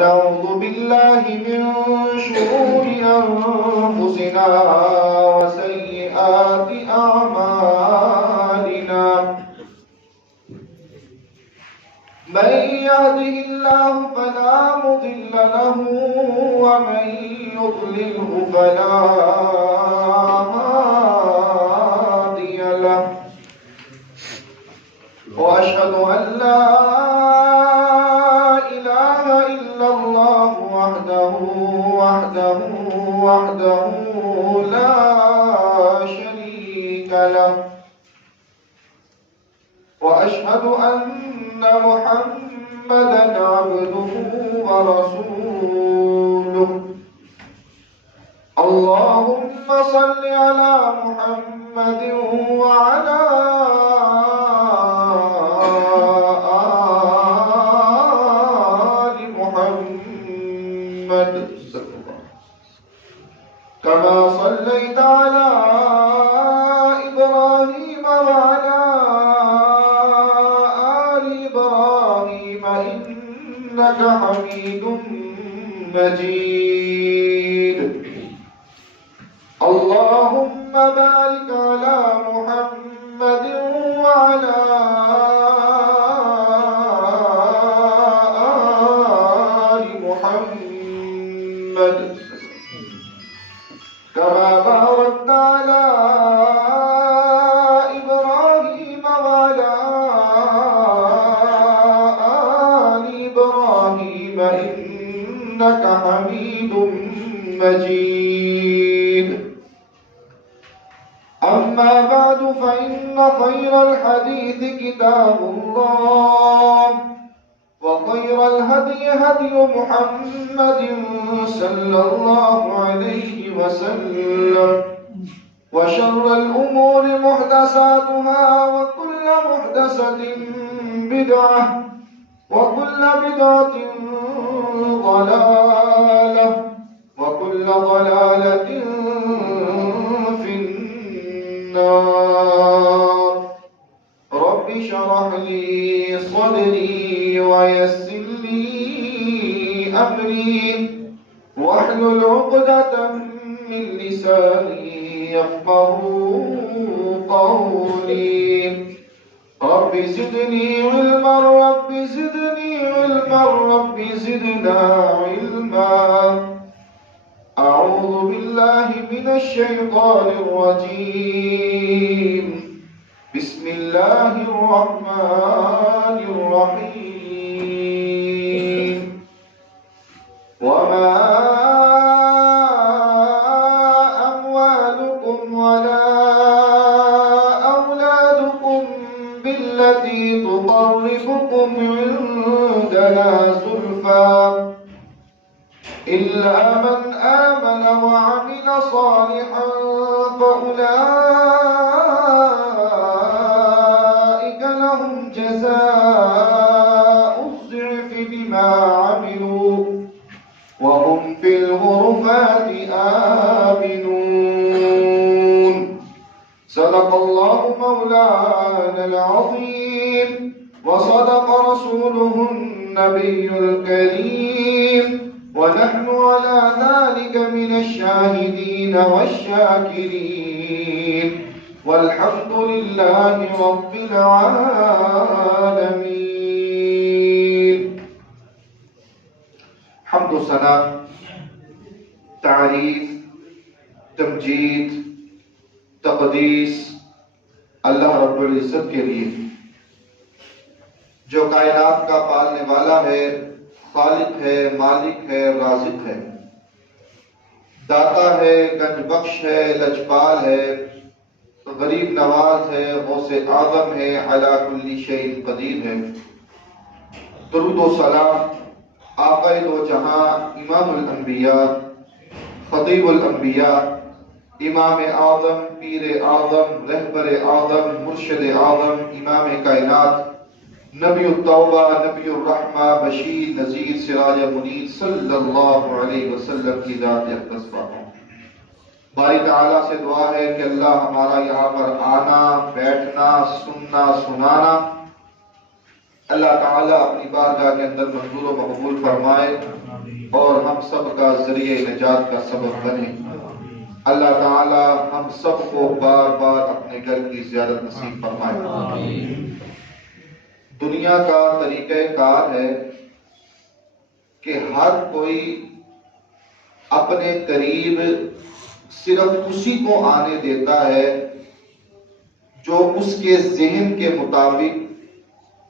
أعوذ بالله من شرور أنفسنا وسيئات أعمالنا. من يهده الله فلا مضل له ومن يضلله فلا هادي له. وأشهد أن لا إله إلا الله وحده لا شريك له. وأشهد أن محمدا عبده ورسوله. اللهم صل على محمد وعلى آل محمد كما صليت على إبراهيم وعلى آل إبراهيم إنك حميد مجيد. اللهم بارك على محمد وعلى آل محمد كما باركت على إبراهيم وعلى آل إبراهيم إنك حميد مجيد. أما بعد فإن خير الحديث كتاب الله وخير الهدي هدي محمد صلى الله عليه وسلم وشر الأمور محدثاتها وكل محدثة بدعة وكل بدعة ضلالة وكل ضلالة في النار. رب اشرح لي صدري ويسر لي أمري واحلل عقدة من لساني يفقهوا قولي. رب زدني علما رب زدني علما رب زدنا علما. أعوذ بالله من الشيطان الرجيم. بسم الله الرحمن الرحيم. وما أموالكم ولا أولادكم بالتي تقربكم عندنا زلفى إلا من آمن وعمل صالحا فأولئك لهم جزاء الضعف بما عملوا وهم في الغرفات آمنون. صدق الله مولانا العظيم وصدق رسوله النبي الكريم ونحن على ذلك من الشاهدين والشاكرين والحمد لله رب العالمين. حمد و ثنا، تعریف، تمجید، تقدیس اللہ رب العزت کے لیے جو کائنات کا پالنے والا ہے، خالق ہے، مالک ہے، رازق ہے، داتا ہے، گنج بخش ہے، لجپال ہے، غریب نواز ہے، غوث اعظم ہے، علی کل شیء قدیر ہے۔ درود و سلام آقا دو جہاں، امام الانبیاء، خطیب الانبیاء، امام اعظم، پیر اعظم، رہبر اعظم، مرشد اعظم، امام کائنات، نبی التوبہ، نبی الرحمہ، بشیر نذیر سراج منیر صلی اللہ علیہ وسلم کی ذات اقدس پر ہوں۔ باری تعالیٰ سے دعا ہے کہ اللہ ہمارا یہاں پر آنا، بیٹھنا، سننا، سنانا اللہ تعالیٰ اپنی بارگاہ کے اندر منظور و مقبول فرمائے اور ہم سب کا ذریعہ نجات کا سبب بنے۔ اللہ تعالی ہم سب کو بار بار اپنے گھر کی زیارت نصیب فرمائے۔ دنیا کا طریقہ کار ہے کہ ہر کوئی اپنے قریب صرف اسی کو آنے دیتا ہے جو اس کے ذہن کے مطابق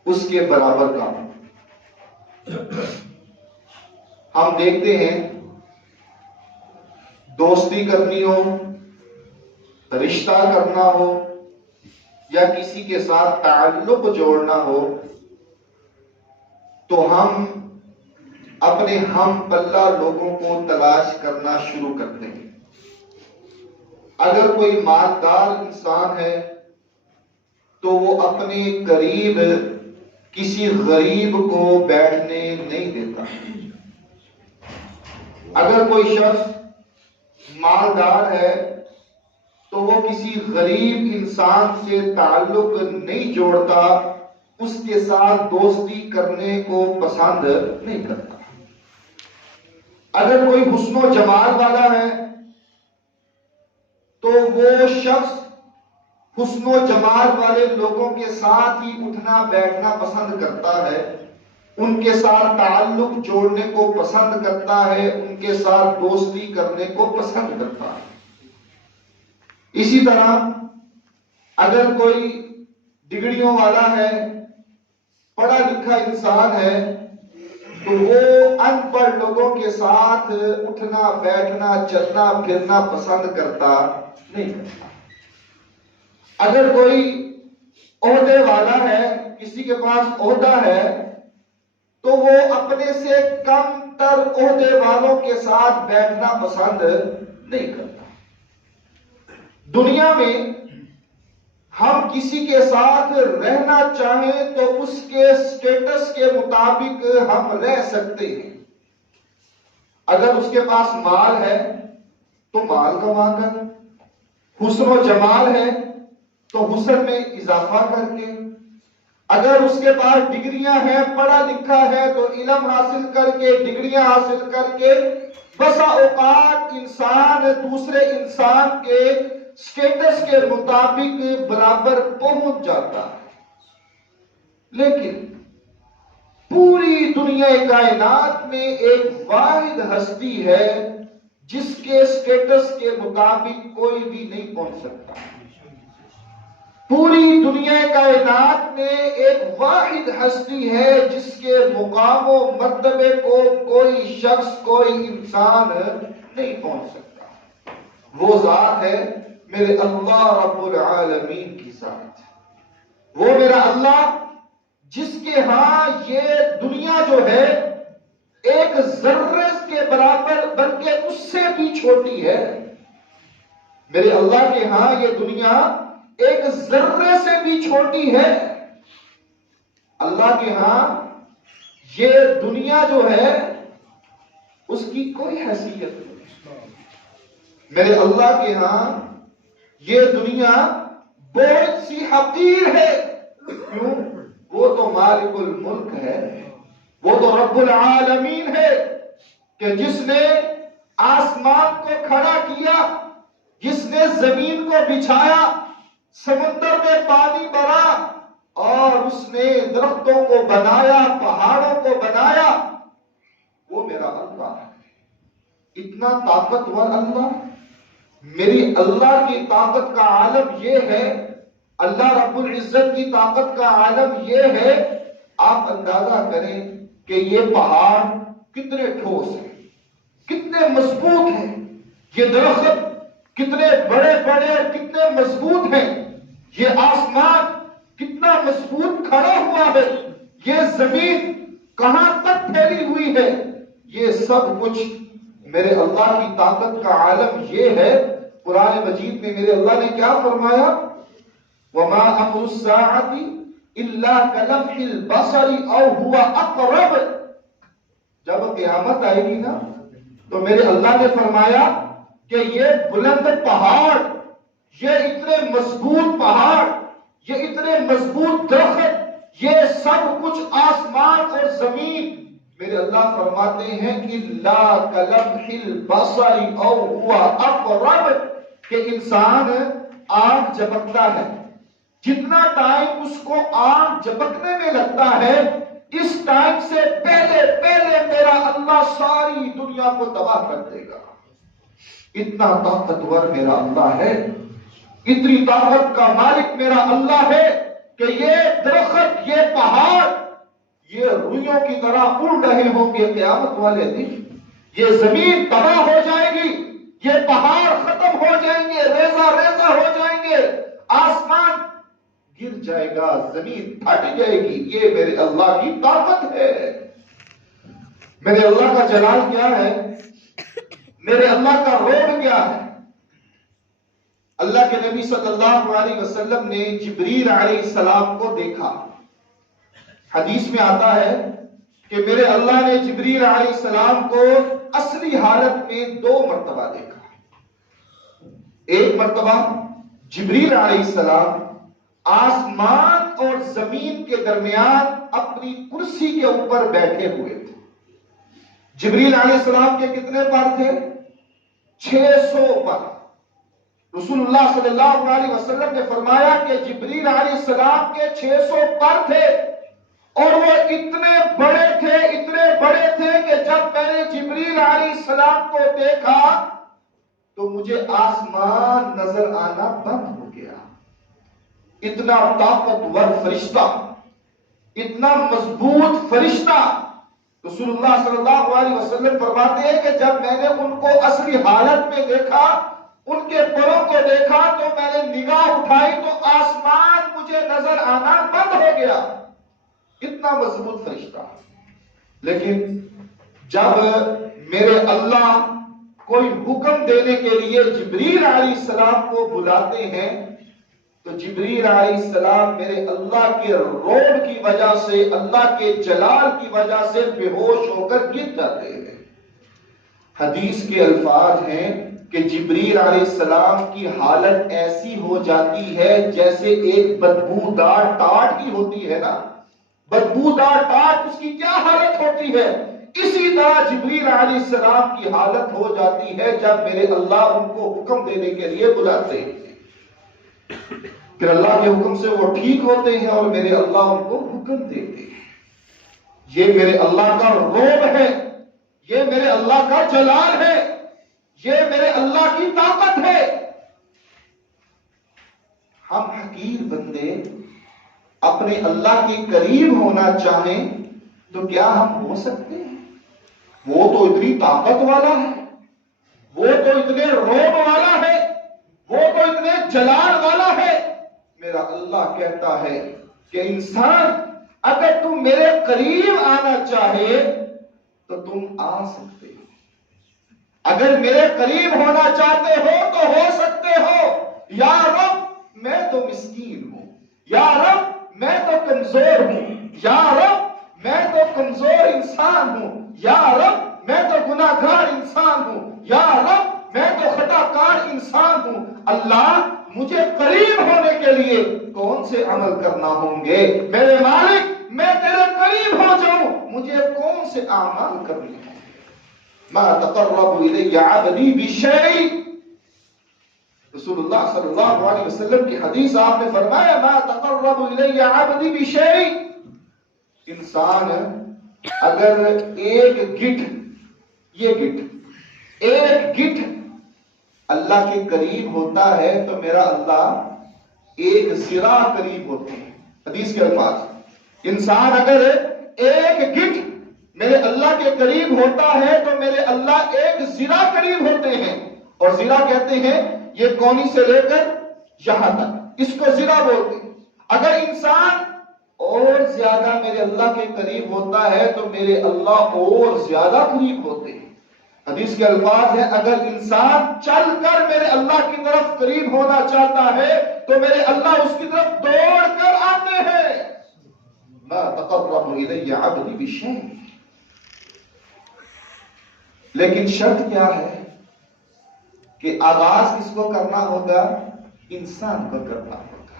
اس کے برابر کا ہو۔ ہم دیکھتے ہیں دوستی کرنی ہو، رشتہ کرنا ہو یا کسی کے ساتھ تعلق جوڑنا ہو تو ہم اپنے ہم پلہ لوگوں کو تلاش کرنا شروع کرتے ہیں۔ اگر کوئی مالدار انسان ہے تو وہ اپنے قریب کسی غریب کو بیٹھنے نہیں دیتا۔ اگر کوئی شخص مالدار ہے تو وہ کسی غریب انسان سے تعلق نہیں جوڑتا، اس کے ساتھ دوستی کرنے کو پسند نہیں کرتا۔ اگر کوئی حسن و جمال والا ہے تو وہ شخص حسن و جمال والے لوگوں کے ساتھ ہی اٹھنا بیٹھنا پسند کرتا ہے، ان کے ساتھ تعلق جوڑنے کو پسند کرتا ہے، ان کے ساتھ دوستی کرنے کو پسند کرتا ہے۔ اسی طرح اگر کوئی ڈگریوں والا ہے، پڑھا لکھا انسان ہے تو وہ ان پڑھ لوگوں کے ساتھ اٹھنا بیٹھنا چلنا پھرنا پسند کرتا نہیں کرتا۔ اگر کوئی عہدے والا ہے، کسی کے پاس عہدہ ہے تو وہ اپنے سے کم تر عہدے والوں کے ساتھ بیٹھنا پسند نہیں کرتا۔ دنیا میں ہم کسی کے ساتھ رہنا چاہیں تو اس کے سٹیٹس کے مطابق ہم رہ سکتے ہیں۔ اگر اس کے پاس مال ہے تو مال کما کر، حسن و جمال ہے تو حسن میں اضافہ کر کے، اگر اس کے پاس ڈگریاں ہیں، پڑھا لکھا ہے تو علم حاصل کر کے، ڈگریاں حاصل کر کے بسا اوقات انسان دوسرے انسان کے سٹیٹس کے مطابق برابر پہنچ جاتا ہے۔ لیکن پوری دنیا کائنات میں ایک واحد ہستی ہے جس کے سٹیٹس کے مطابق کوئی بھی نہیں پہنچ سکتا۔ پوری دنیا کائنات میں ایک واحد ہستی ہے جس کے مقام و مرتبے کو کوئی شخص کوئی انسان نہیں پہنچ سکتا۔ وہ ذات ہے میرے اللہ رب العالمین کی ذات۔ وہ میرا اللہ جس کے ہاں یہ دنیا جو ہے ایک ذرے کے برابر بلکہ اس سے بھی چھوٹی ہے۔ میرے اللہ کے ہاں یہ دنیا ایک ذرے سے بھی چھوٹی ہے۔ اللہ کے ہاں یہ دنیا جو ہے اس کی کوئی حیثیت نہیں۔ میرے اللہ کے ہاں یہ دنیا بہت سی حقیر ہے۔ کیوں؟ وہ تو مالک الملک ہے، وہ تو رب العالمین ہے کہ جس نے آسمان کو کھڑا کیا، جس نے زمین کو بچھایا، سمندر میں پانی بھرا اور اس نے درختوں کو بنایا، پہاڑوں کو بنایا۔ وہ میرا اللہ ہے۔ اتنا طاقتور اللہ۔ میری اللہ کی طاقت کا عالم یہ ہے، اللہ رب العزت کی طاقت کا عالم یہ ہے، آپ اندازہ کریں کہ یہ پہاڑ کتنے ٹھوس ہیں، کتنے مضبوط ہیں، یہ درخت کتنے بڑے بڑے اور کتنے مضبوط ہیں، یہ آسمان کتنا مضبوط کھڑا ہوا ہے، یہ زمین کہاں تک پھیلی ہوئی ہے۔ یہ سب کچھ میرے اللہ کی طاقت کا عالم یہ ہے۔ قرآن مجید میں میرے اللہ نے کیا فرمایا؟ وَمَا أَمْرُ السَّاعَةِ إِلَّا كَلَمْحِ الْبَصَرِ أَوْ هُوَ أَقْرَبُ۔ جب قیامت آئے گی نا تو میرے اللہ نے فرمایا کہ یہ بلند پہاڑ، یہ اتنے مضبوط پہاڑ، یہ اتنے مضبوط درخت، یہ سب کچھ آسمان اور زمین میرے اللہ فرماتے ہیں الا کلمح البصر او هو اقرب، کہ انسان آنکھ جھپکتا ہے، جتنا ٹائم اس کو آنکھ جھپکنے میں لگتا ہے اس ٹائم سے پہلے پہلے میرا اللہ ساری دنیا کو تباہ کر دے گا۔ اتنا طاقتور میرا اللہ ہے، اتنی طاقت کا مالک میرا اللہ ہے کہ یہ درخت، یہ پہاڑ، یہ روئیوں کی طرح اڑ رہے ہوں گے قیامت والے دن، یہ زمین تباہ ہو جائے گی، یہ پہاڑ ختم ہو جائیں گے، ریزہ ریزہ ہو جائیں گے، آسمان گر جائے گا، زمین پھٹ جائے گی۔ یہ میرے اللہ کی طاقت ہے۔ میرے اللہ کا جلال کیا ہے؟ میرے اللہ کا روب کیا ہے؟ اللہ کے نبی صلی اللہ علیہ وسلم نے جبریل علیہ السلام کو دیکھا۔ حدیث میں آتا ہے کہ میرے اللہ نے جبریل علیہ السلام کو اصلی حالت میں 2 مرتبہ دیکھا۔ ایک مرتبہ جبریل علیہ السلام آسمان اور زمین کے درمیان اپنی کرسی کے اوپر بیٹھے ہوئے تھے۔ جبریل علیہ السلام کے کتنے پر تھے؟ 600 پر۔ رسول اللہ صلی اللہ علیہ وسلم نے فرمایا کہ جبریل علیہ السلام کے 600 پر تھے، اور وہ اتنے بڑے تھے کہ جب میں نے جبریل علیہ السلام کو دیکھا تو مجھے آسمان نظر آنا بند ہو گیا۔ اتنا طاقتور فرشتہ، اتنا مضبوط فرشتہ۔ رسول اللہ صلی اللہ علیہ وسلم فرماتے ہیں کہ جب میں نے ان کو اصلی حالت میں دیکھا، ان کے پروں کو دیکھا، تو میں نے نگاہ اٹھائی تو آسمان مجھے نظر آنا بند ہو گیا۔ اتنا مضبوط فرشتہ۔ لیکن جب میرے اللہ کوئی حکم دینے کے لیے جبریل علیہ السلام کو بلاتے ہیں تو جبریل علیہ السلام میرے اللہ کے روب کی وجہ سے، اللہ کے جلال کی وجہ سے بے ہوش ہو کر گر جاتے ہیں۔ حدیث کے الفاظ ہیں کہ جبریل علیہ السلام کی حالت ایسی ہو جاتی ہے جیسے ایک بدبودار ٹاٹ کی ہوتی ہے نا، بدبودار ٹاٹ، اس کی کیا حالت ہوتی ہے، اسی طرح جبریل علیہ السلام کی حالت ہو جاتی ہے جب میرے اللہ ان کو حکم دینے کے لیے بلاتے ہیں۔ پھر اللہ کے حکم سے وہ ٹھیک ہوتے ہیں اور میرے اللہ ان کو حکم دیتے ہیں۔ یہ میرے اللہ کا روب ہے، یہ میرے اللہ کا جلال ہے، یہ میرے اللہ کی طاقت ہے۔ ہم حقیر بندے اپنے اللہ کے قریب ہونا چاہیں تو کیا ہم ہو سکتے ہیں؟ وہ تو اتنی طاقت والا ہے، وہ تو اتنے روب والا ہے، وہ تو اتنے جلال والا ہے۔ میرا اللہ کہتا ہے کہ انسان اگر تم میرے قریب آنا چاہے تو تم آ سکتے ہو، اگر میرے قریب ہونا چاہتے ہو تو ہو سکتے ہو۔ یا رب میں تو مسکین ہوں، یا رب میں تو کمزور ہوں، یا رب میں تو کمزور انسان ہوں، یا رب میں تو گناہ گار انسان ہوں، یا رب میں تو خطا کار انسان ہوں۔ اللہ مجھے قریب ہونے کے لیے کون سے عمل کرنا ہوں گے؟ میرے مالک میں تیرے قریب ہو جاؤں مجھے کون سے اعمال کرنے ہیں؟ ما تقرب الی عبدی بشیء، رسول اللہ صلی اللہ علیہ وسلم کی حدیث آپ نے فرمایا ما تقرب الی عبدی بشیء، انسان اگر ایک گٹھ اللہ کے قریب ہوتا ہے تو میرا اللہ ایک ذراع قریب ہوتے ہیں۔ حدیث کے الفاظ، انسان اگر ایک گٹھ میرے اللہ کے قریب ہوتا ہے تو میرے اللہ ایک ذراع قریب ہوتے ہیں۔ اور ذراع کہتے ہیں یہ کونی سے لے کر یہاں تک، اس کو ذراع بولتے ہیں۔ اگر انسان اور زیادہ میرے اللہ کے قریب ہوتا ہے تو میرے اللہ اور زیادہ قریب ہوتے ہیں۔ حدیث کے الفاظ ہیں اگر انسان چل کر میرے اللہ کی طرف قریب ہونا چاہتا ہے تو میرے اللہ اس کی طرف دوڑ کر آتے ہیں۔ ما تقرب الی عبدی بشیء، لیکن شرط کیا ہے کہ آغاز کس کو کرنا ہوگا؟ انسان کو کرنا ہوگا۔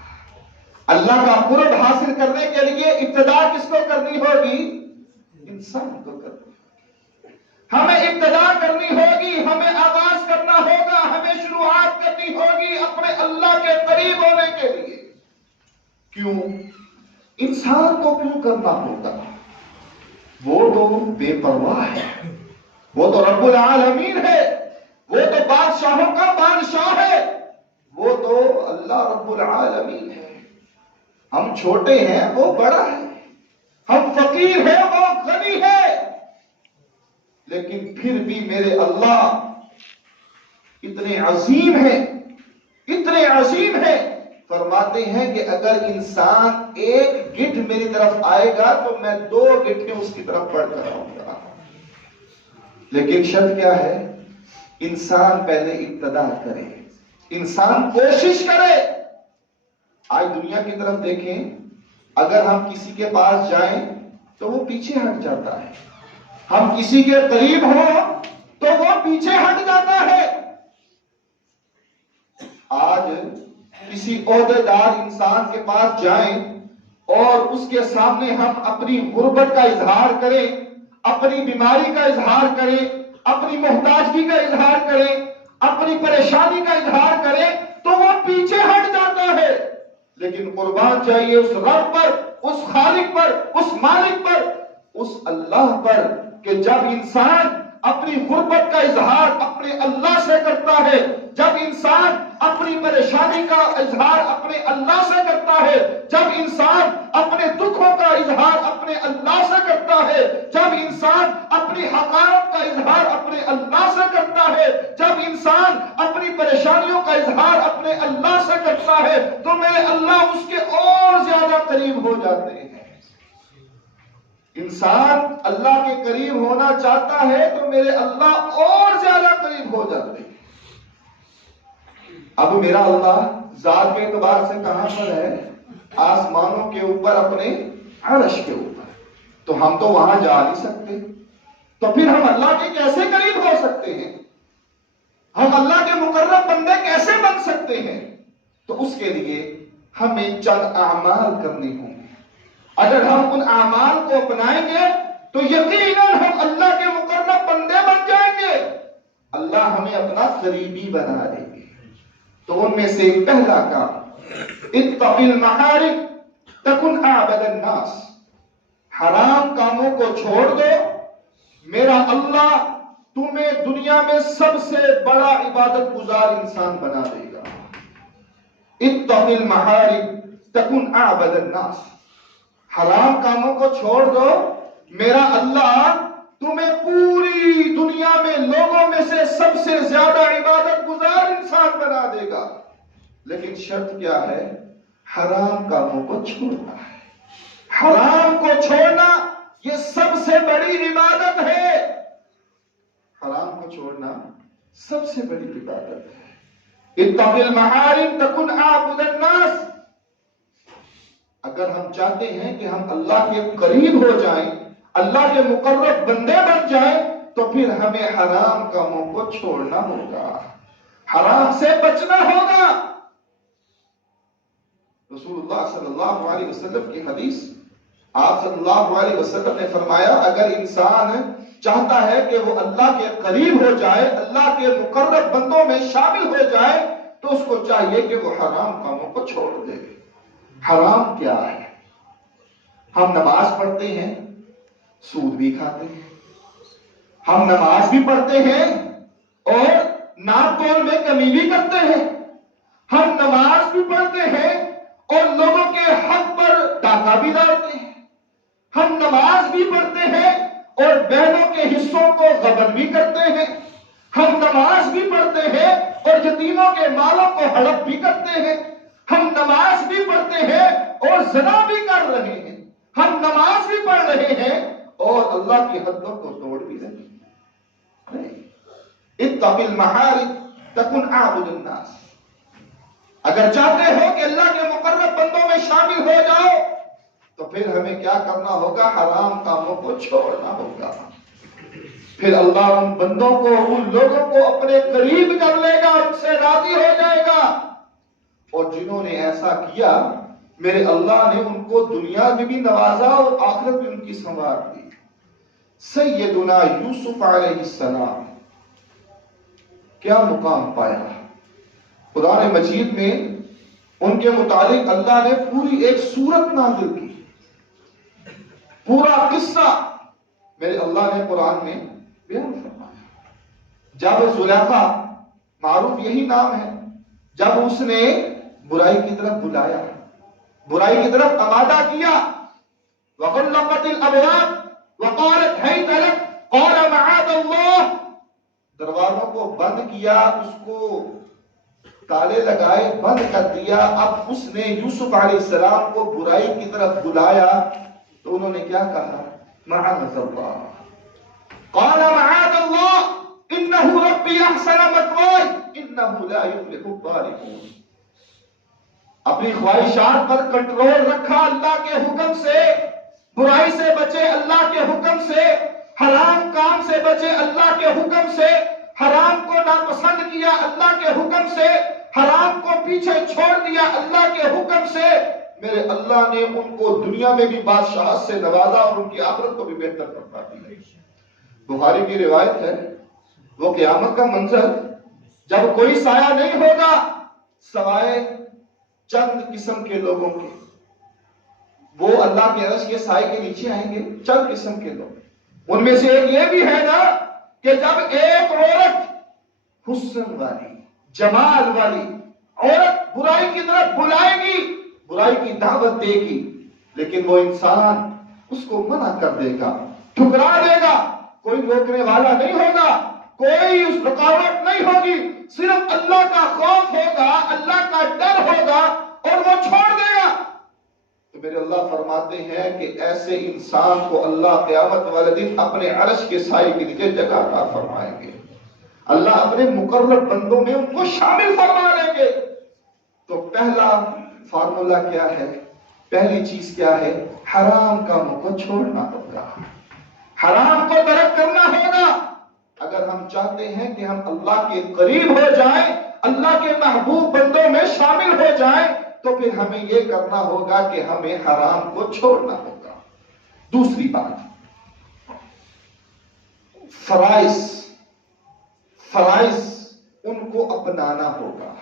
اللہ کا قرب حاصل کرنے کے لیے ابتدا کس کو کرنی ہوگی؟ انسان کو کرنا ہمیں ابتدا کرنی ہوگی، ہمیں آغاز کرنا ہوگا، ہمیں شروعات کرنی ہوگی اپنے اللہ کے قریب ہونے کے لیے۔ کیوں؟ انسان کو کیوں کرنا ہوگا؟ وہ تو بے پرواہ ہے، وہ تو رب العالمین ہے، وہ تو بادشاہوں کا بادشاہ ہے، وہ تو اللہ رب العالمین ہے۔ ہم چھوٹے ہیں، وہ بڑا ہے، ہم فقیر ہیں، وہ غنی ہے، لیکن پھر بھی میرے اللہ اتنے عظیم ہیں، اتنے عظیم ہیں، فرماتے ہیں کہ اگر انسان ایک گٹھ میری طرف آئے گا تو میں 2 گٹھیں اس کی طرف بڑھ کر آؤں گا۔ لیکن شرط کیا ہے؟ انسان پہلے ابتدا کرے، انسان کوشش کرے۔ آج دنیا کی طرف دیکھیں، اگر ہم کسی کے پاس جائیں تو وہ پیچھے ہٹ جاتا ہے، ہم کسی کے قریب ہوں تو وہ پیچھے ہٹ جاتا ہے۔ آج کسی عہدیدار انسان کے پاس جائیں اور اس کے سامنے ہم اپنی غربت کا اظہار کریں، اپنی بیماری کا اظہار کریں، اپنی محتاجگی کا اظہار کریں، اپنی پریشانی کا اظہار کریں تو وہ پیچھے ہٹ جاتا ہے۔ لیکن قربان چاہیے اس رب پر، اس خالق پر، اس مالک پر، اس اللہ پر کہ جب انسان اپنی غربت کا اظہار اپنے اللہ سے کرتا ہے، جب انسان اپنی پریشانی کا اظہار اپنے اللہ سے کرتا ہے، جب انسان اپنے دکھوں کا اظہار اپنے اللہ سے کرتا ہے، جب انسان اپنی حقارت کا اظہار اپنے اللہ سے کرتا ہے، جب انسان اپنی پریشانیوں کا اظہار اپنے اللہ سے کرتا ہے تو میرے اللہ اس کے اور زیادہ قریب ہو جاتے ہیں۔ انسان اللہ کے قریب ہونا چاہتا ہے تو میرے اللہ اور زیادہ قریب ہو جاتے ہیں۔ اب میرا اللہ ذات کے اعتبار سے کہاں پر ہے؟ آسمانوں کے اوپر، اپنے عرش کے اوپر، تو ہم تو وہاں جا نہیں سکتے، تو پھر ہم اللہ کے کیسے قریب ہو سکتے ہیں؟ ہم اللہ کے مقرب بندے کیسے بن سکتے ہیں؟ تو اس کے لیے ہمیں چند اعمال کرنے ہوں گے۔ اگر ہم ان اعمال کو اپنائیں گے تو یقیناً ہم اللہ کے مقرب بندے بن جائیں گے، اللہ ہمیں اپنا قریبی بنا دیں گے۔ تو ان میں سے پہلا کام، اتق المحارم تکن اعبد الناس، حرام کاموں کو چھوڑ دو، میرا اللہ تمہیں دنیا میں سب سے بڑا عبادت گزار انسان بنا دے گا۔ اتق المحارم تکن اعبد الناس، حرام کاموں کو چھوڑ دو، میرا اللہ تمہیں پوری دنیا میں لوگوں میں سے سب سے زیادہ عبادت گزار انسان بنا دے گا۔ لیکن شرط کیا ہے؟ حرام کاموں کو چھوڑنا ہے۔ حرام کو چھوڑنا یہ سب سے بڑی عبادت ہے، حرام کو چھوڑنا سب سے بڑی عبادت ہے۔ اتق المحارم تکن اعبد الناس، اگر ہم چاہتے ہیں کہ ہم اللہ کے قریب ہو جائیں، اللہ کے مقرب بندے بن جائیں، تو پھر ہمیں حرام کاموں کو چھوڑنا ہوگا، حرام سے بچنا ہوگا۔ رسول اللہ صلی اللہ علیہ وسلم کی حدیث، آپ صلی اللہ علیہ وسلم نے فرمایا اگر انسان چاہتا ہے کہ وہ اللہ کے قریب ہو جائے، اللہ کے مقرب بندوں میں شامل ہو جائے، تو اس کو چاہیے کہ وہ حرام کاموں کو چھوڑ دے۔ حرام کیا ہے؟ ہم نماز پڑھتے ہیں، سود بھی کھاتے ہیں، ہم نماز بھی پڑھتے ہیں اور ناپ تول میں کمی بھی کرتے ہیں، ہم نماز بھی پڑھتے ہیں اور لوگوں کے حق پر ڈاکہ بھی ڈالتے ہیں، ہم نماز بھی پڑھتے ہیں اور بہنوں کے حصوں کو غبن بھی کرتے ہیں، ہم نماز بھی پڑھتے ہیں اور یتیموں کے مالوں کو ہڑپ بھی کرتے ہیں، ہم نماز بھی پڑھتے ہیں اور زنا بھی کر رہے ہیں، ہم نماز بھی پڑھ رہے ہیں اور اللہ کی حدوں کو توڑ بھی رہے ہیں۔ اتق المحارم تکن اعبد الناس، اگر چاہتے ہو کہ اللہ کے مقرب بندوں میں شامل ہو جاؤ تو پھر ہمیں کیا کرنا ہوگا؟ حرام کاموں کو چھوڑنا ہوگا۔ پھر اللہ ان بندوں کو، ان لوگوں کو اپنے قریب کر لے گا، ان سے راضی ہو جائے گا، اور جنہوں نے ایسا کیا میرے اللہ نے ان کو دنیا میں بھی نوازا اور آخرت میں ان کی سنوار دی۔ سیدنا یوسف علیہ السلام کیا مقام پایا. قرآن مجید میں ان کے متعلق اللہ نے پوری ایک سورت نازل کی. پورا قصہ میرے اللہ نے قرآن میں بیان فرمایا. جب زلیخا، معروف یہی نام ہے، جب اس نے برائی کی طرف بلایا، برائی کی طرف آمادہ کیا، وَغَلَّقَتِ الْأَبْوَابَ وَقَالَتْ هَيْتَ لَكَ قَالَ مَعَاذَ اللَّهِ، دروازوں کو بند کیا، اس کو تالے لگائے، بند کر دیا. اب اس نے یوسف علیہ السلام کو برائی کی طرف بلایا تو انہوں نے کیا کہا؟ معاذ اللہ، قال معاذ اللہ انه ربی احسن مثواي انه لا يفلح الظالمون. اپنی خواہشات پر کنٹرول رکھا اللہ کے حکم سے، برائی سے بچے اللہ کے حکم سے، حرام کام سے بچے اللہ کے حکم سے، حرام کو ناپسند کیا اللہ کے حکم سے، حرام کو پیچھے چھوڑ دیا اللہ کے حکم سے. میرے اللہ نے ان کو دنیا میں بھی بادشاہت سے نوازا اور ان کی آخرت کو بھی بہتر کرتا دیا. بخاری کی روایت ہے، وہ قیامت کا منظر جب کوئی سایہ نہیں ہوگا سوائے چند قسم کے لوگوں کے. وہ اللہ کے عرش کے سائے کے نیچے آئیں گے چند قسم کے لوگ. ان میں سے ایک یہ بھی ہے نا کہ جب ایک عورت حسن والی، جمال والی عورت برائی کی طرف بلائے گی، برائی کی دعوت دے گی، لیکن وہ انسان اس کو منع کر دے گا، ٹھکرا دے گا، کوئی روکنے والا نہیں ہوگا، کوئی اس رکاوٹ نہیں ہوگی، صرف اللہ کا خوف ہوگا، اللہ کا ڈر ہوگا اور وہ چھوڑ دے گا. تو میرے اللہ فرماتے ہیں کہ ایسے انسان کو اللہ قیامت والے دن اپنے عرش کے سائے کے نیچے جگہ عطا فرمائیں گے. اللہ اپنے مقرب بندوں میں ان کو شامل فرما لیں گے. تو پہلا فارمولا کیا ہے؟ پہلی چیز کیا ہے؟ حرام کاموں کو چھوڑنا ہوگا، حرام کو ترک کرنا ہوگا. اگر ہم چاہتے ہیں کہ ہم اللہ کے قریب ہو جائیں، اللہ کے محبوب بندوں میں شامل ہو جائیں، تو پھر ہمیں یہ کرنا ہوگا کہ ہمیں حرام کو چھوڑنا ہوگا. دوسری بات، فرائض ان کو اپنانا ہوگا.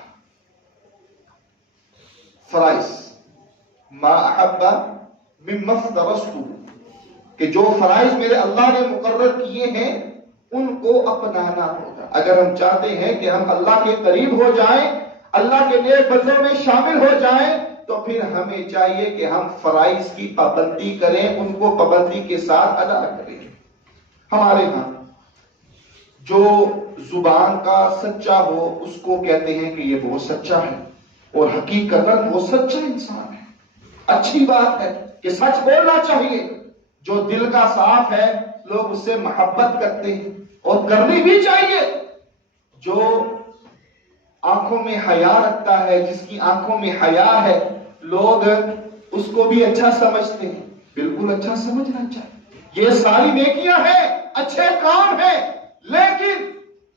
فرائض ما احب مما افترضته، کہ جو فرائض میرے اللہ نے مقرر کیے ہیں ان کو اپنانا ہوگا. اگر ہم چاہتے ہیں کہ ہم اللہ کے قریب ہو جائیں، اللہ کے نیک بندوں میں شامل ہو جائیں، تو پھر ہمیں چاہیے کہ ہم فرائض کی پابندی کریں، ان کو پابندی کے ساتھ ادا کریں. ہمارے ہاں جو زبان کا سچا ہو اس کو کہتے ہیں کہ یہ بہت سچا ہے، اور حقیقتاً وہ سچا انسان ہے. اچھی بات ہے کہ سچ بولنا چاہیے. جو دل کا صاف ہے لوگ اس سے محبت کرتے ہیں اور کرنی بھی چاہیے. جو آنکھوں میں حیا رکھتا ہے، جس کی آنکھوں میں حیا ہے، لوگ اس کو بھی اچھا سمجھتے ہیں. بالکل اچھا سمجھنا چاہیے. یہ ساری نیکیاں ہیں، اچھے کام ہیں، لیکن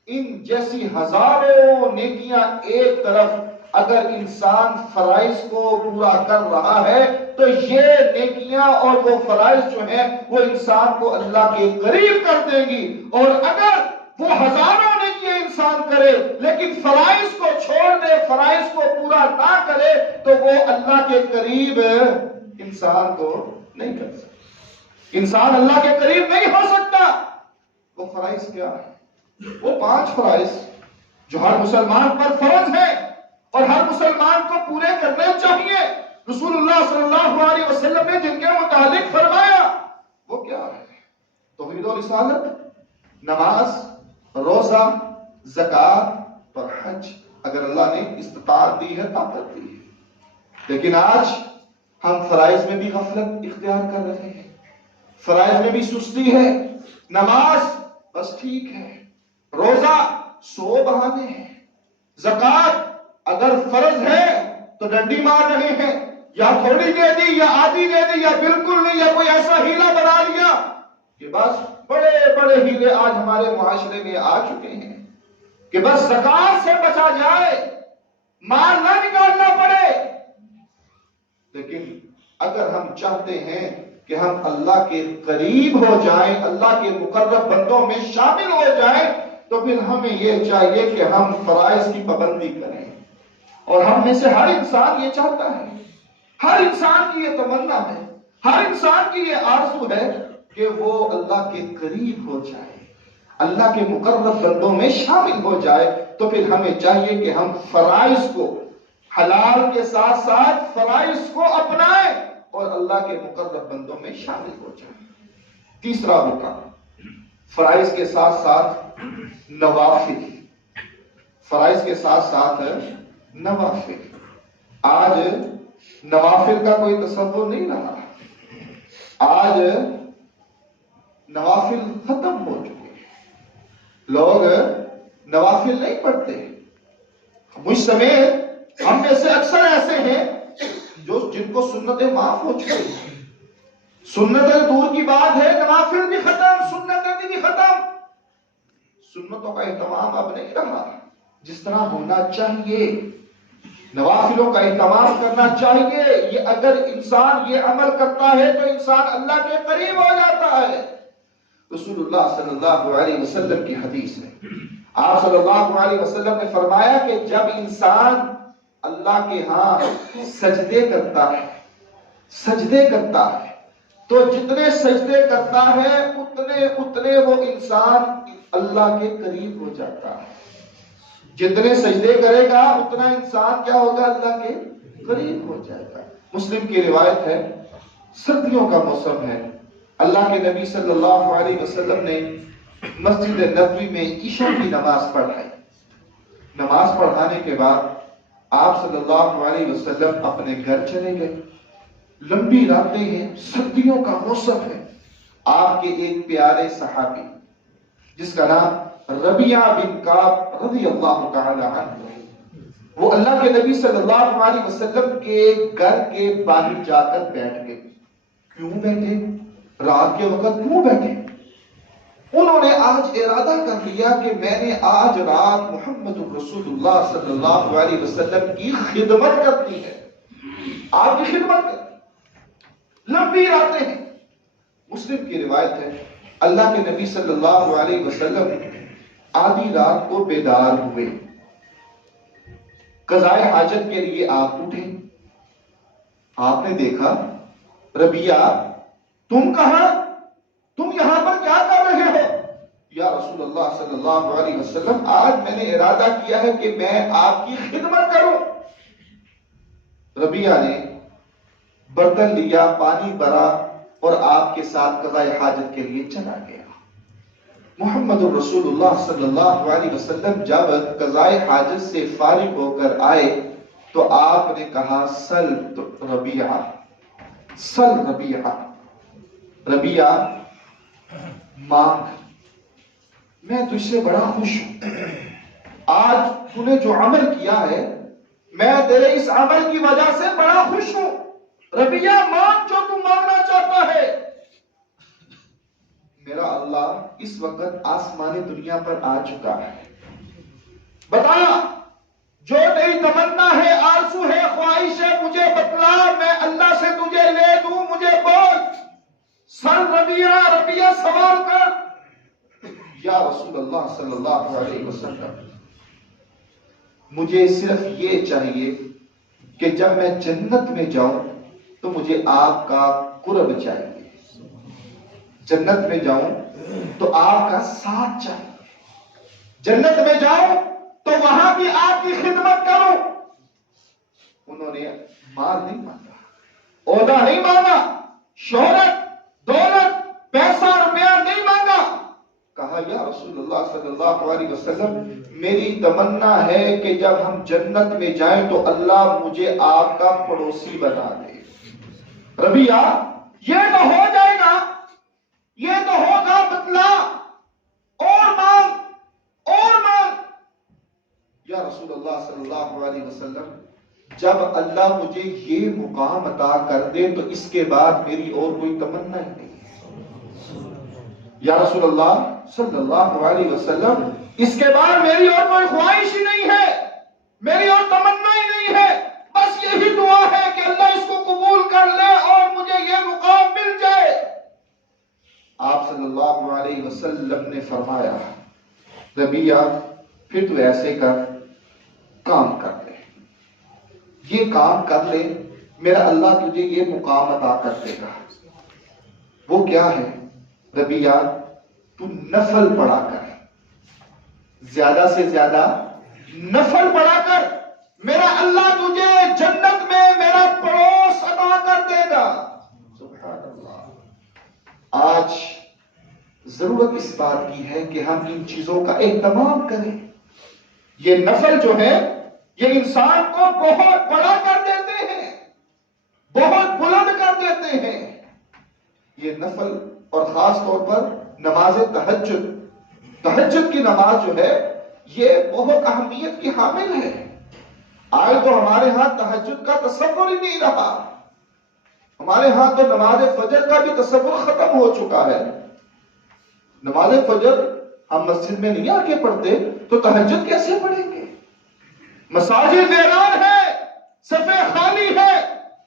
ان جیسی ہزاروں نیکیاں ایک طرف اگر انسان فرائض کو پورا کر رہا ہے تو یہ نیکیاں اور وہ فرائض جو ہیں وہ انسان کو اللہ کے قریب کر دیں گی. اور اگر وہ ہزاروں نیکیاں انسان کرے لیکن فرائض کو چھوڑ دے، فرائض کو پورا نہ کرے، تو وہ اللہ کے قریب انسان کو نہیں کر سکتا. انسان اللہ کے قریب نہیں ہو سکتا. وہ فرائض کیا ہے؟ وہ 5 فرائض جو ہر مسلمان پر فرض ہے اور ہر مسلمان کو پورے کرنے چاہیے. رسول اللہ صلی اللہ علیہ وسلم نے جن کے متعلق فرمایا وہ کیا ہے؟ توحید و رسالت، نماز، روزہ، زکوٰۃ اور حج. اگر اللہ نے استطاعت دی ہے، طاقت دی ہے. لیکن آج ہم فرائض میں بھی غفلت اختیار کر رہے ہیں، فرائض میں بھی سستی ہے. نماز بس ٹھیک ہے، روزہ 100 بہانے ہیں، زکوٰۃ اگر فرض ہے تو ڈنڈی مار رہے ہیں، یا تھوڑی دے دی یا آدھی دے دی یا بالکل نہیں، یا کوئی ایسا ہیلا بنا لیا کہ بس بڑے بڑے ہیلے آج ہمارے معاشرے میں آ چکے ہیں کہ بس زکوٰۃ سے بچا جائے، مال نہ نکالنا پڑے. لیکن اگر ہم چاہتے ہیں کہ ہم اللہ کے قریب ہو جائیں، اللہ کے مقرب بندوں میں شامل ہو جائیں، تو پھر ہمیں یہ چاہیے کہ ہم فرائض کی پابندی کریں. اور ہم میں سے ہر انسان یہ چاہتا ہے، ہر انسان کی یہ تمنا ہے، ہر انسان کی یہ آرزو ہے کہ وہ اللہ کے قریب ہو جائے، اللہ کے مقرب بندوں میں شامل ہو جائے. تو پھر ہمیں چاہیے کہ ہم فرائض کو، حلال کے ساتھ ساتھ فرائض کو اپنائیں اور اللہ کے مقرب بندوں میں شامل ہو جائیں. تیسرا حکم، فرائض کے ساتھ ساتھ نوافل. فرائض کے ساتھ ساتھ نوافل. آج نوافل کا کوئی تصور نہیں رہا. آج نوافل ختم ہو چکے ہیں. لوگ نوافل نہیں پڑھتے. مجھ سمیت ہم میں سے اکثر ایسے ہیں جن کو سنتیں معاف ہو چکی ہیں. سنتیں دور کی بات ہے، نوافل بھی ختم، سنتیں بھی ختم. سنتوں کا اہتمام اب نہیں رہا جس طرح ہونا چاہیے. نوافلوں کا اہتمام کرنا چاہیے. یہ اگر انسان یہ عمل کرتا ہے تو انسان اللہ کے قریب ہو جاتا ہے. رسول اللہ صلی اللہ علیہ وسلم کی حدیث ہے، آپ صلی اللہ علیہ وسلم نے فرمایا کہ جب انسان اللہ کے ہاں سجدے کرتا ہے تو جتنے سجدے کرتا ہے اتنے وہ انسان اللہ کے قریب ہو جاتا ہے. جتنے سجدے کرے گا اتنا انسان کیا ہوگا؟ اللہ کے قریب ہو جائے گا. مسلم کی روایت ہے، سردیوں کا موسم ہے، اللہ کے نبی صلی اللہ علیہ وسلم نے مسجد نبوی میں عشاء کی نماز پڑھائی. نماز پڑھانے کے بعد آپ صلی اللہ علیہ وسلم اپنے گھر چلے گئے. لمبی راتیں ہیں، سردیوں کا موسم ہے. آپ کے ایک پیارے صحابی جس کا نام ربیعہ بن کعب رضی اللہ تعالی عنہ، وہ اللہ کے نبی صلی اللہ علیہ وسلم کے گھر کے باہر جا کر بیٹھ گئے. کیوں بیٹھے؟ رات کے وقت کیوں بیٹھے؟ انہوں نے آج ارادہ کر لیا کہ میں نے آج رات محمد رسول اللہ صلی اللہ علیہ وسلم کی خدمت کرنی ہے. آپ کی خدمت کرنی. لمبی راتیں ہیں. مسلم کی روایت ہے، اللہ کے نبی صلی اللہ علیہ وسلم آدھی رات کو بیدار ہوئے. قضائے حاجت کے لیے آپ اٹھے. آپ نے دیکھا، ربیعہ تم کہاں؟ تم یہاں پر کیا کر رہے ہو؟ یا رسول اللہ صلی اللہ علیہ وسلم، آج میں نے ارادہ کیا ہے کہ میں آپ کی خدمت کروں. ربیعہ نے برتن لیا، پانی بھرا اور آپ کے ساتھ قضائے حاجت کے لیے چلا گیا. محمد رسول اللہ صلی اللہ علیہ وسلم جب قضائے حاجت سے فارغ ہو کر آئے تو آپ نے کہا، سل ربیعہ، سل ربیعہ، ربیعہ مانگ، میں تجھ سے بڑا خوش ہوں. آج تو نے جو عمل کیا ہے میں تیرے اس عمل کی وجہ سے بڑا خوش ہوں. ربیعہ مانگ جو تو مانگنا چاہتا ہے. میرا اللہ اس وقت آسمانی دنیا پر آ چکا ہے. بتا، جو تیری تمنا ہے، آرزو ہے، خواہش ہے، مجھے بتلا، میں اللہ سے تجھے لے دوں. مجھے بول. سن ربیعہ، ربیعہ سوال کر. یا رسول اللہ صلی اللہ علیہ وسلم، مجھے صرف یہ چاہیے کہ جب میں جنت میں جاؤں تو مجھے آپ کا قرب چاہیے. جنت میں جاؤں تو آپ کا ساتھ چاہیے. جنت میں جاؤں تو وہاں بھی آپ کی خدمت کروں. انہوں نے مال نہیں مانگا، عہدہ نہیں مانگا، شہرت، دولت، پیسہ، روپیہ نہیں مانگا. کہا، یا رسول اللہ صلی اللہ علیہ وسلم، میری تمنا ہے کہ جب ہم جنت میں جائیں تو اللہ مجھے آپ کا پڑوسی بنا دے. ربیعہ، یہ تو ہو جائے گا، یہ تو ہوگا، بتلا، اور مانگ، اور مانگ. یا رسول اللہ صلی اللہ علیہ وسلم، جب اللہ مجھے یہ مقام عطا کر دے تو اس کے بعد میری اور کوئی تمنا ہی نہیں ہے. یا رسول اللہ صلی اللہ علیہ وسلم، اس کے بعد میری اور کوئی خواہش ہی نہیں ہے، میری اور تمنا ہی نہیں ہے. بس یہی دعا ہے کہ اللہ اس کو قبول کر لے اور مجھے یہ مقام مل جائے۔ آپ صلی اللہ علیہ وسلم نے فرمایا ربیہ پھر تو ایسے کر، کام کر لے، یہ کام کر لے، میرا اللہ تجھے یہ مقام عطا کر دے گا۔ وہ کیا ہے؟ ربیہ تو نفل پڑھا کر، زیادہ سے زیادہ نفل پڑھا کر، میرا اللہ تجھے جنت میں میرا پڑوس عطا کر دے گا۔ سبحان اللہ۔ آج ضرورت اس بات کی ہے کہ ہم ان چیزوں کا اہتمام کریں۔ یہ نفل جو ہے یہ انسان کو بہت بڑا کر دیتے ہیں، بہت بلند کر دیتے ہیں۔ یہ نفل اور خاص طور پر نماز تہجد، تہجد کی نماز جو ہے یہ بہت اہمیت کی حامل ہے۔ آج تو ہمارے ہاں تہجد کا تصور ہی نہیں رہا، ہمارے ہاں تو نماز فجر کا بھی تصور ختم ہو چکا ہے۔ نماز فجر ہم مسجد میں نہیں آ کے پڑھتے تو تہجد کیسے پڑھیں گے؟ مساجد ویران ہے، صفیں خالی ہے،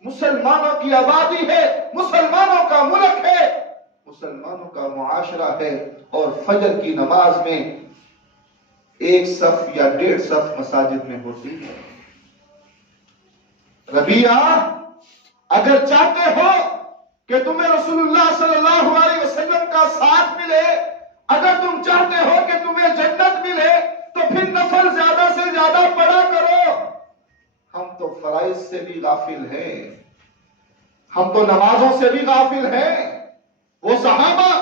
مسلمانوں کی آبادی ہے، مسلمانوں کا ملک ہے، مسلمانوں کا معاشرہ ہے، اور فجر کی نماز میں ایک صف یا 1.5 صف مساجد میں ہوتی ہے۔ ربیہ اگر چاہتے ہو کہ تمہیں رسول اللہ صلی اللہ علیہ وسلم کا ساتھ ملے، اگر تم چاہتے ہو کہ تمہیں جنت ملے، تو پھر نفل زیادہ سے زیادہ پڑھا کرو۔ ہم تو فرائض سے بھی غافل ہیں، ہم تو نمازوں سے بھی غافل ہیں۔ وہ صحابہ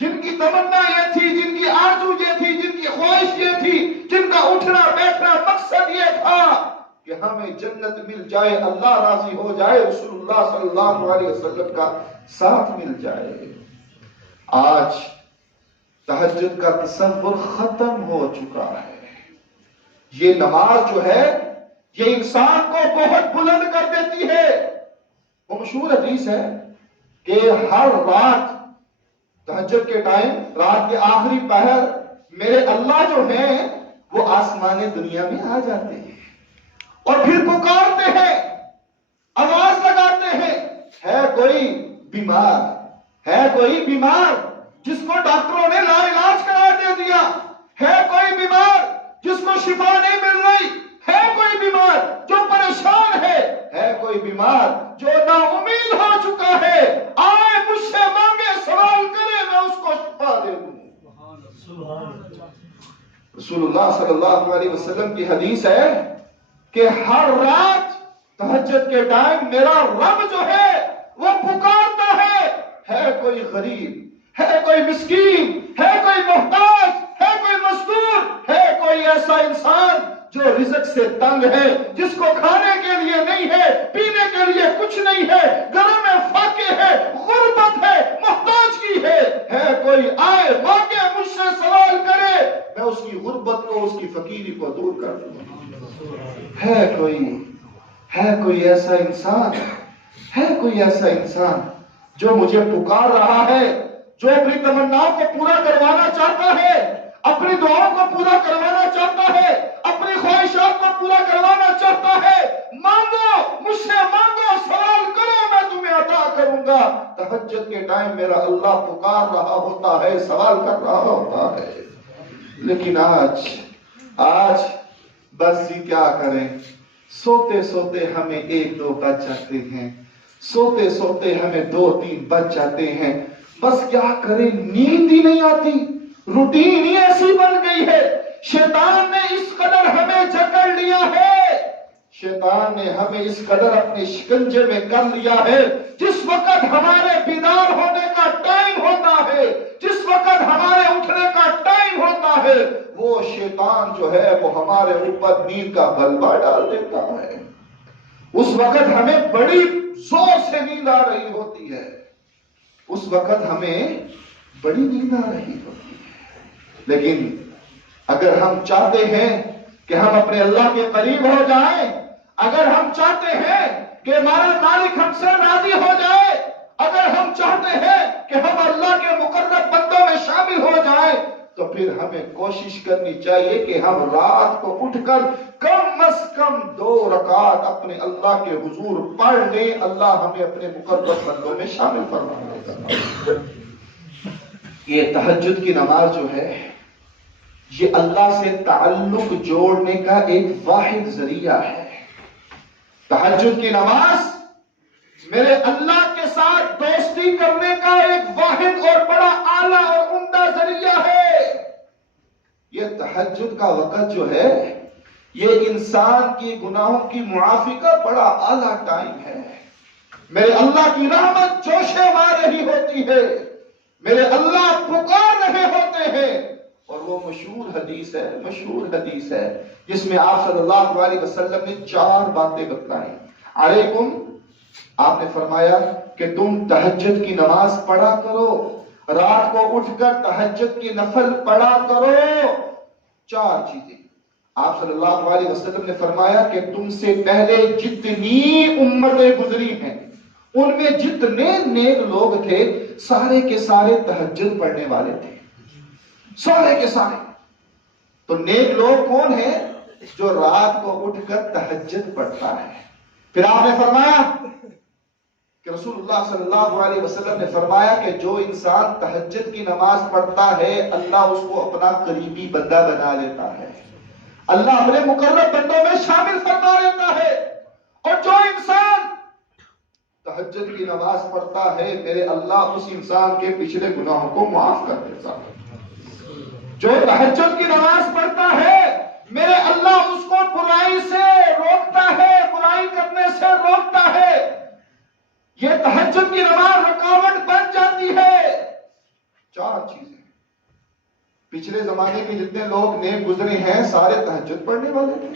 جن کی تمنا یہ تھی، جن کی آرزو یہ تھی، جن کی خواہش یہ تھی، جن کا اٹھنا بیٹھنا مقصد یہ تھا کہ ہمیں جنت مل جائے، اللہ راضی ہو جائے، رسول اللہ صلی اللہ علیہ وسلم کا ساتھ مل جائے۔ آج تہجد کا تصور ختم ہو چکا ہے۔ یہ نماز جو ہے یہ انسان کو بہت بلند کر دیتی ہے۔ وہ مشہور حدیث ہے کہ ہر رات تہجد کے ٹائم، رات کے آخری پہر، میرے اللہ جو ہیں وہ آسمان دنیا میں آ جاتے ہیں اور پھر پکارتے ہیں، آواز لگاتے ہیں، ہے کوئی بیمار، ہے کوئی بیمار جس کو ڈاکٹروں نے لا علاج قرار دے دیا، ہے کوئی بیمار جس کو شفا نہیں مل رہی، ہے کوئی بیمار جو پریشان ہے کوئی بیمار جو نا امید ہو چکا ہے، آئے مجھ سے مانگے، سوال کرے، میں اس کو شفا دے دوں۔ رسول اللہ صلی اللہ علیہ وسلم کی حدیث ہے کہ ہر رات تہجد کے ٹائم میرا رب جو ہے وہ پکارتا ہے کوئی غریب، ہے کوئی مسکین، ہے کوئی محتاج، ہے کوئی مزدور، ہے کوئی ایسا انسان جو رزق سے تنگ ہے، جس کو کھانے کے لیے نہیں ہے، پینے کے لیے کچھ نہیں ہے، گھروں میں فاقے ہے، غربت ہے، محتاج کی ہے کوئی آئے مانگے مجھ سے سوال کرے، میں اس کی غربت کو، اس کی فقیری کو دور کر دوں۔ ہے کوئی ایسا انسان، ہے کوئی ایسا انسان جو مجھے پکار رہا ہے، جو اپنی تمناؤں کو پورا کروانا چاہتا ہے، اپنی دعاؤں کو پورا کروانا چاہتا ہے، اپنی خواہشات کو پورا کروانا چاہتا ہے، مانگو مجھ سے، مانگو، سوال کرو، میں تمہیں عطا کروں گا۔ تہجد کے ٹائم میرا اللہ پکار رہا ہوتا ہے، سوال کر رہا ہوتا ہے۔ لیکن آج بس ہی کیا کریں، سوتے سوتے ہمیں 1-2 بج جاتے ہیں، سوتے سوتے ہمیں 2-3 بج جاتے ہیں، بس کیا کریں، نیند ہی نہیں آتی، روٹین ہی ایسی بن گئی ہے۔ شیطان نے اس قدر ہمیں جکڑ لیا ہے، شیطان نے ہمیں اس قدر اپنے شکنجے میں کر لیا ہے، جس وقت ہمارے بیدار ہونے کا ٹائم ہوتا ہے، جس وقت ہمارے اٹھنے کا ٹائم ہوتا ہے، وہ شیطان جو ہے وہ ہمارے اوپر نیند کا غلبہ ڈال دیتا ہے۔ اس وقت ہمیں بڑی زور سے نیند آ رہی ہوتی ہے، اس وقت ہمیں بڑی نیند آ رہی ہوتی ہے۔ لیکن اگر ہم چاہتے ہیں کہ ہم اپنے اللہ کے قریب ہو جائیں، اگر ہم چاہتے ہیں کہ ہمارا مالک ہم سے راضی ہو جائے، اگر ہم چاہتے ہیں کہ ہم اللہ کے مقرب بندوں میں شامل ہو جائیں، تو پھر ہمیں کوشش کرنی چاہیے کہ ہم رات کو اٹھ کر کم از کم 2 رکعت اپنے اللہ کے حضور پڑھ لیں. اللہ ہمیں اپنے مقرب بندوں میں شامل فرمائے. یہ تہجد کی نماز جو ہے یہ اللہ سے تعلق جوڑنے کا ایک واحد ذریعہ ہے. تہجد کی نماز میرے اللہ کے ساتھ دوستی کرنے کا ایک واحد اور بڑا اعلیٰ اور عمدہ ذریعہ ہے. یہ تہجد کا وقت جو ہے یہ انسان کی گناہوں کی معافی کا بڑا اعلیٰ ٹائم ہے. میرے اللہ کی رحمت جوشے مار رہی ہوتی ہے, میرے اللہ پکار رہے ہوتے ہیں. اور وہ مشہور حدیث ہے جس میں آپ صلی اللہ علیہ وسلم نے 4 باتیں بتلائیں. علیکم, آپ نے فرمایا کہ تم تہجد کی نماز پڑھا کرو, رات کو اٹھ کر تہجد کی نفل پڑھا کرو. 4 چیزیں آپ صلی اللہ علیہ وسلم نے فرمایا کہ تم سے پہلے جتنی امتیں گزری ہیں ان میں جتنے نیک لوگ تھے سارے کے سارے تہجد پڑھنے والے تھے, سارے کے سارے. تو نیک لوگ کون ہیں؟ جو رات کو اٹھ کر تہجد پڑھتا ہے. پھر آپ نے فرمایا کہ رسول اللہ صلی اللہ علیہ وسلم نے فرمایا کہ جو انسان تہجد کی نماز پڑھتا ہے اللہ اس کو اپنا قریبی بندہ بنا لیتا ہے, اللہ اپنے مقرب بندوں میں شامل فرما لیتا ہے. اور جو انسان تہجد کی نماز پڑھتا ہے میرے اللہ اس انسان کے پچھلے گناہوں کو معاف کر دیتا ہے. جو تہجد کی نماز پڑھتا ہے میرے اللہ اس کو برائی سے روکتا ہے, برائی کرنے سے روکتا ہے. یہ تہجد کی نماز رکاوٹ بن جاتی ہے. 4 چیزیں. پچھلے زمانے کے جتنے لوگ نیک گزرے ہیں سارے تہجد پڑھنے والے تھے.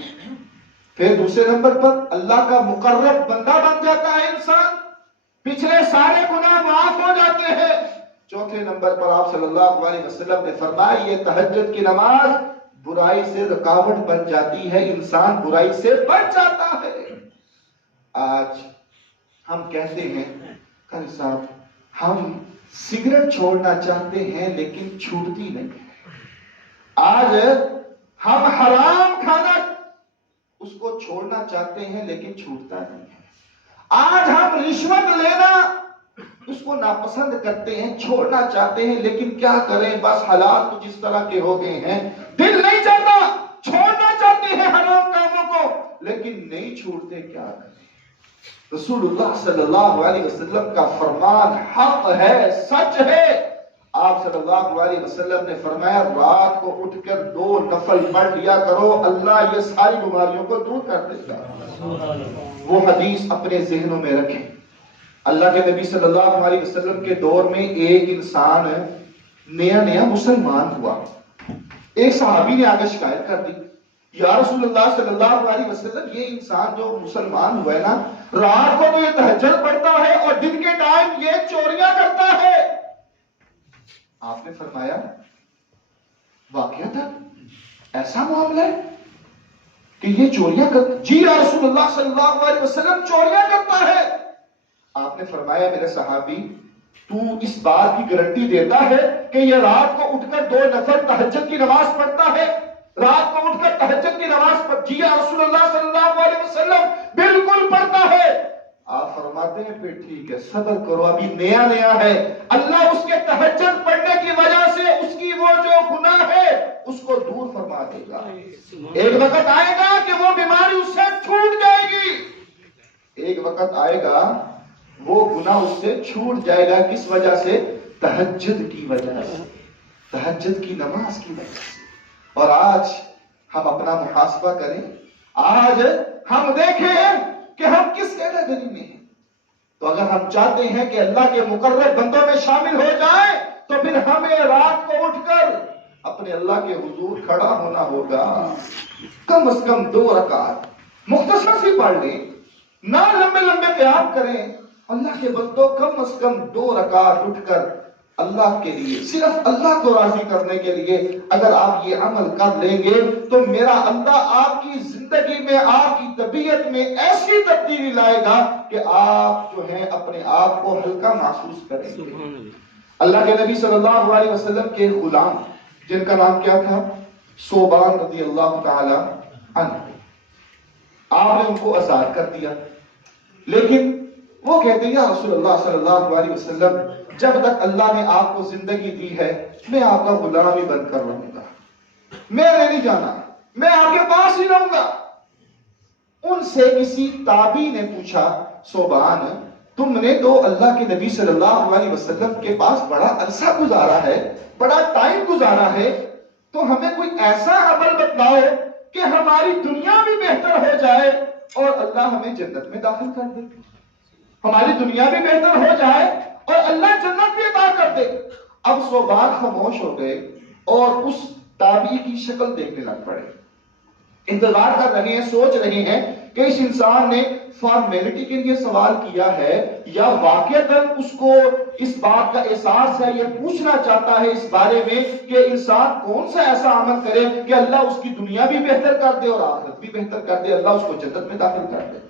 پھر دوسرے نمبر پر اللہ کا مقرب بندہ بن جاتا ہے انسان, پچھلے سارے گناہ معاف ہو جاتے ہیں. چوتھے نمبر پر آپ صلی اللہ علیہ وسلم نے فرمایا یہ تہجد کی نماز برائی سے رکاوٹ بن جاتی ہے, انسان برائی سے بچ جاتا ہے. آج ہم کہتے ہیں قاری صاحب ہم سگریٹ چھوڑنا چاہتے ہیں لیکن چھوٹتی نہیں ہے. آج ہم حرام کھانا اس کو چھوڑنا چاہتے ہیں لیکن چھوٹتا نہیں ہے. آج ہم رشوت لینا اس کو ناپسند کرتے ہیں, چھوڑنا چاہتے ہیں لیکن کیا کریں بس حالات کچھ اس طرح کے ہو گئے ہیں, دل نہیں چاہتا, چھوڑنا چاہتے ہیں حرام کاموں کو لیکن نہیں چھوڑتے, کیا کریں. رسول اللہ صلی اللہ علیہ وسلم کا فرمان حق ہے, سچ ہے. آپ صلی اللہ علیہ وسلم نے فرمایا رات کو اٹھ کر 2 نفل پڑھ لیا کرو, اللہ یہ ساری بیماریوں کو دور کر دے گا. وہ حدیث اپنے ذہنوں میں رکھیں. اللہ کے نبی صلی اللہ علیہ وسلم کے دور میں ایک انسان نیا مسلمان ہوا. ایک صحابی نے آگے شکایت کر دی, یا رسول اللہ صلی اللہ علیہ وسلم یہ انسان جو مسلمان ہوا ہے نا رات کو تو یہ تہجد پڑھتا ہے اور دن کے ٹائم یہ چوریاں کرتا ہے. آپ نے فرمایا واقعہ تھا ایسا معاملہ ہے کہ یہ چوریاں کرتا؟ جی یا رسول اللہ صلی اللہ علیہ وسلم چوریاں کرتا ہے. آپ نے فرمایا میرے صحابی تو اس بات کی گارنٹی دیتا ہے کہ یہ رات کو اٹھ کر 2 نفل تہجد کی نماز پڑھتا ہے, رات کو اٹھ کر تہجد کی نماز پڑھ؟ جی یا رسول اللہ صلی اللہ علیہ وسلم بالکل پڑھتا ہے. آپ فرماتے ہیں پھر ٹھیک ہے صبر کرو, ابھی نیا ہے, اللہ اس کے تہجد پڑھنے کی وجہ سے اس کی وہ جو گناہ ہے اس کو دور فرما دے گا. ایک وقت آئے گا کہ وہ بیماری اس سے چھوٹ جائے گی, ایک وقت آئے گا وہ گناہ اس سے چھوٹ جائے گا. کس وجہ سے؟ تہجد کی وجہ سے, تہجد کی نماز کی وجہ سے. اور آج ہم اپنا محاسبہ کریں, آج ہم دیکھیں کہ ہم کس کیٹیگری میں ہیں. تو اگر ہم چاہتے ہیں کہ اللہ کے مقرب بندوں میں شامل ہو جائیں تو پھر ہمیں رات کو اٹھ کر اپنے اللہ کے حضور کھڑا ہونا ہوگا. کم از کم 2 رکعت مختصر سی پڑھ لیں, نہ لمبے قیام کریں. اللہ کے بندوں کم از کم 2 رکعت اٹھ کر اللہ کے لیے, صرف اللہ کو راضی کرنے کے لیے اگر آپ یہ عمل کر لیں گے تو میرا اللہ آپ کی زندگی میں, آپ کی طبیعت میں ایسی تبدیلی لائے گا کہ آپ جو ہیں اپنے آپ کو ہلکا محسوس کریں گے. اللہ کے نبی صلی اللہ علیہ وسلم کے غلام جن کا نام کیا تھا؟ صوبان رضی اللہ تعالی عنہ. آپ نے ان کو آزاد کر دیا، لیکن وہ کہتے ہیں یا رسول اللہ صلی اللہ علیہ وسلم جب تک اللہ نے آپ کو زندگی دی ہے میں آپ کا غلام ہی بن کر رہوں گا، میں نہیں جانا، میں آپ کے پاس ہی رہوں گا. ان سے کسی تابعی نے پوچھا صوبان تم نے تو اللہ کے نبی صلی اللہ علیہ وسلم کے پاس بڑا عرصہ گزارا ہے، بڑا ٹائم گزارا ہے، تو ہمیں کوئی ایسا عمل بتلاؤ کہ ہماری دنیا بھی بہتر ہو جائے اور اللہ ہمیں جنت میں داخل کر دے، ہماری دنیا بھی بہتر ہو جائے اور اللہ جنت بھی عطا کر دے. اب صوبان خاموش ہو گئے اور اس تابعی کی شکل دیکھنے لگ پڑے، انتظار کر رہے ہیں، سوچ رہے ہیں کہ اس انسان نے فارمیلٹی کے لیے سوال کیا ہے یا واقعتاً اس کو اس بات کا احساس ہے، یہ پوچھنا چاہتا ہے اس بارے میں کہ انسان کون سا ایسا عمل کرے کہ اللہ اس کی دنیا بھی بہتر کر دے اور آخرت بھی بہتر کر دے، اللہ اس کو جنت میں داخل کر دے.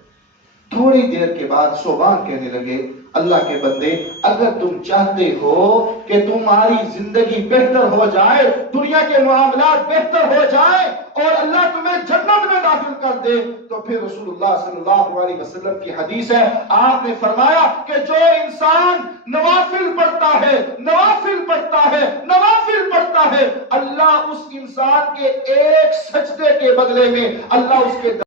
تھوڑی دیر کے بعد صوبان کہنے لگے اللہ کے بندے اگر تم چاہتے ہو کہ تمہاری زندگی بہتر ہو جائے، دنیا کے معاملات بہتر ہو جائے اور اللہ تمہیں جنت میں داخل کر دے، تو پھر رسول اللہ صلی اللہ علیہ وسلم کی حدیث ہے، آپ نے فرمایا کہ جو انسان نوافل پڑھتا ہے، نوافل پڑھتا ہے، نوافل پڑھتا ہے، اللہ اس انسان کے ایک سجدے کے بدلے میں اللہ اس کے